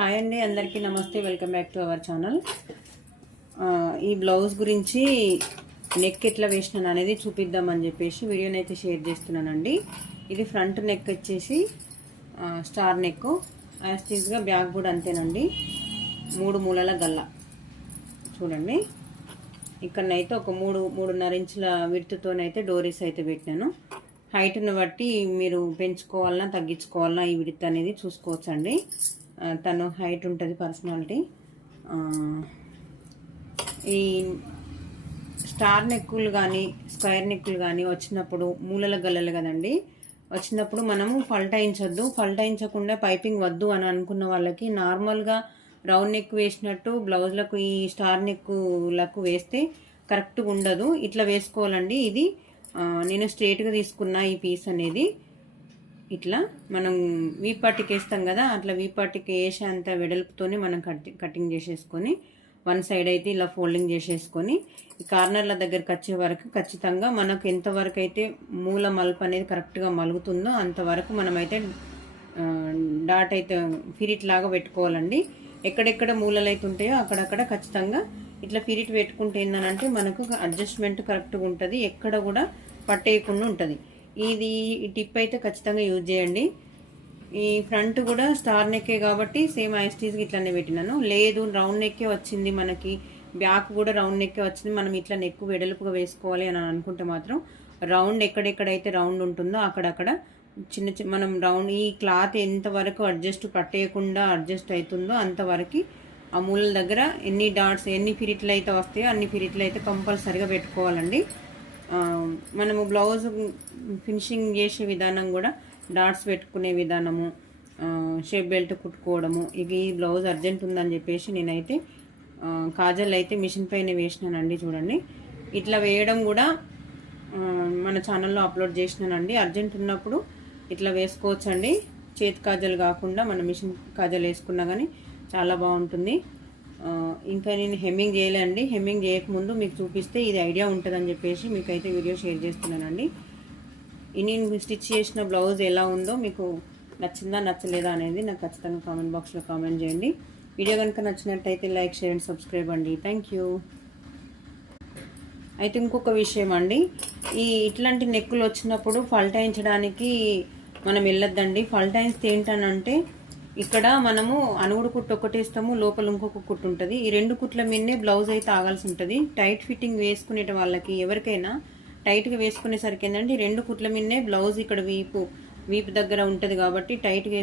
Hi అండి అందరికీ నమస్తే welcome back to our channel. ఈ బ్లౌజ్ గురించి నెక్ ఎట్లా వేసినాను అనేది చూపిద్దామని చెప్పేసి వీడియోని అయితే షేర్ చేస్తున్నానండి. ఇది ఫ్రంట్ నెక్ వచ్చేసి స్టార్ నెక్. యాస్టీస్గా బ్యాక్ కూడా అంతేనండి. మూడు మూలల గల్ల. చూడండి. ఇక్కడనైతే ఒక మూడు మూడున్నర ఇంచుల విడుతుతోనైతే డోరీస్ అయితే పెట్టినాను హైట్ని బట్టి మీరు పెంచుకోవాలన్నా తగ్గించుకోవాలన్నా ఈ విడత్ అనేది చూసుకోవచ్చండి. తను హైట్ ఉంటుంది పర్సనాలిటీ. ఈ స్టార్ నెక్కులు కానీ స్క్వేర్ నెక్కులు కానీ వచ్చినప్పుడు మూలల గల్లలు కదండి. వచ్చినప్పుడు మనము ఫల్టాయించొద్దు ఫల్టాయించకుండా పైపింగ్ వద్దు అని అనుకున్న వాళ్ళకి నార్మల్గా రౌండ్ నెక్ వేసినట్టు బ్లౌజ్లకు ఈ స్టార్ నెక్కులకు వేస్తే కరెక్ట్గా ఉండదు. ఇట్లా వేసుకోవాలండి. ఇది నేను స్ట్రేట్గా తీసుకున్న ఈ పీస్ అనేది. ఇట్లా మనం వీపాటికి వేస్తాం కదా అట్లా వీపాటికి వేసేంత వెడల్పుతోనే మనం కట్ కటింగ్ చేసేసుకొని వన్ సైడ్ అయితే ఇలా ఫోల్డింగ్ చేసేసుకొని ఈ కార్నర్ల దగ్గరికి వచ్చే వరకు ఖచ్చితంగా మనకు ఎంతవరకు అయితే మూల మలుపు అనేది కరెక్ట్గా మలుగుతుందో అంతవరకు మనమైతే డాట్ అయితే ఫిరిట్ లాగా పెట్టుకోవాలండి. ఎక్కడెక్కడ మూలలు అయితే ఉంటాయో అక్కడక్కడ ఖచ్చితంగా ఇట్లా ఫిరిట్ పెట్టుకుంటే ఏంటంటే మనకు అడ్జస్ట్మెంట్ కరెక్ట్గా ఉంటుంది ఎక్కడ కూడా పట్టేయకుండా ఉంటుంది. ఇది టిప్ అయితే ఖచ్చితంగా యూజ్ చేయండి. ఈ ఫ్రంట్ కూడా స్టార్ నెక్కే కాబట్టి సేమ్ ఐస్టీస్కి ఇట్లానే పెట్టినాను. లేదు రౌండ్ నెక్కే వచ్చింది మనకి. బ్యాక్ కూడా రౌండ్ నెక్కే వచ్చింది. మనం ఇట్లా నెక్ వెడల్పుగా వేసుకోవాలి అని అనుకుంటే మాత్రం రౌండ్ ఎక్కడెక్కడైతే రౌండ్ ఉంటుందో అక్కడక్కడ చిన్న చిన్న మనం రౌండ్ ఈ క్లాత్ ఎంతవరకు అడ్జస్ట్ పట్టేయకుండా అడ్జస్ట్ అవుతుందో అంతవరకు ఆ మూల దగ్గర ఎన్ని డాట్స్ ఎన్ని ఫిరిట్లు అయితే వస్తాయో అన్ని ఫిరిట్లు అయితే కంపల్సరిగా పెట్టుకోవాలండి. మనము బ్లౌజ్ ఫినిషింగ్ చేసే విధానం కూడా డాట్స్ పెట్టుకునే విధానము షేప్ బెల్ట్ కుట్టుకోవడము ఇవి ఈ బ్లౌజ్ అర్జెంట్ ఉందని చెప్పేసి నేనైతే కాజల్ అయితే మిషన్ పైన వేసినానండి చూడండి. ఇట్లా వేయడం కూడా మన ఛానల్లో అప్లోడ్ చేసినానండి. అర్జెంట్ ఉన్నప్పుడు ఇట్లా వేసుకోవచ్చండి. చేతి కాజల్ కాకుండా మన మిషన్ కాజల్ వేసుకున్నా కానీ చాలా బాగుంటుంది. ఇంకా నేను హెమ్మింగ్ చేయలేండి హెమ్మింగ్ చేయకముందు మీకు చూపిస్తే ఇది ఐడియా ఉంటుందని చెప్పేసి మీకు అయితే వీడియో షేర్ చేస్తున్నానండి. నేను స్టిచ్ చేసిన బ్లౌజ్ ఎలా ఉందో మీకు నచ్చిందా నచ్చలేదా అనేది నాకు ఖచ్చితంగా కామెంట్ బాక్స్లో కామెంట్ చేయండి. వీడియో కనుక నచ్చినట్టయితే లైక్ షేర్ అండ్ సబ్స్క్రైబ్ అండి. Thank you. అయితే ఇంకొక విషయం అండి. ఈ ఇట్లాంటి నెక్కులు వచ్చినప్పుడు ఫల్టాయించడానికి మనం వెళ్ళొద్దండి. ఫల్టాయిస్తే ఏంటనంటే ఇక్కడ మనము అనుగుడు కుట్టు ఒకటేస్తాము లోపల ఇంకొక కుట్టు ఉంటుంది. ఈ రెండు కుట్ల మీదనే బ్లౌజ్ అయితే ఆగాల్సి ఉంటుంది. టైట్ ఫిట్టింగ్ వేసుకునే వాళ్ళకి ఎవరికైనా టైట్గా వేసుకునేసరికి ఏంటంటే ఈ రెండు కుట్ల మీదనే బ్లౌజ్ ఇక్కడ వీపు వీపు దగ్గర ఉంటుంది కాబట్టి టైట్గా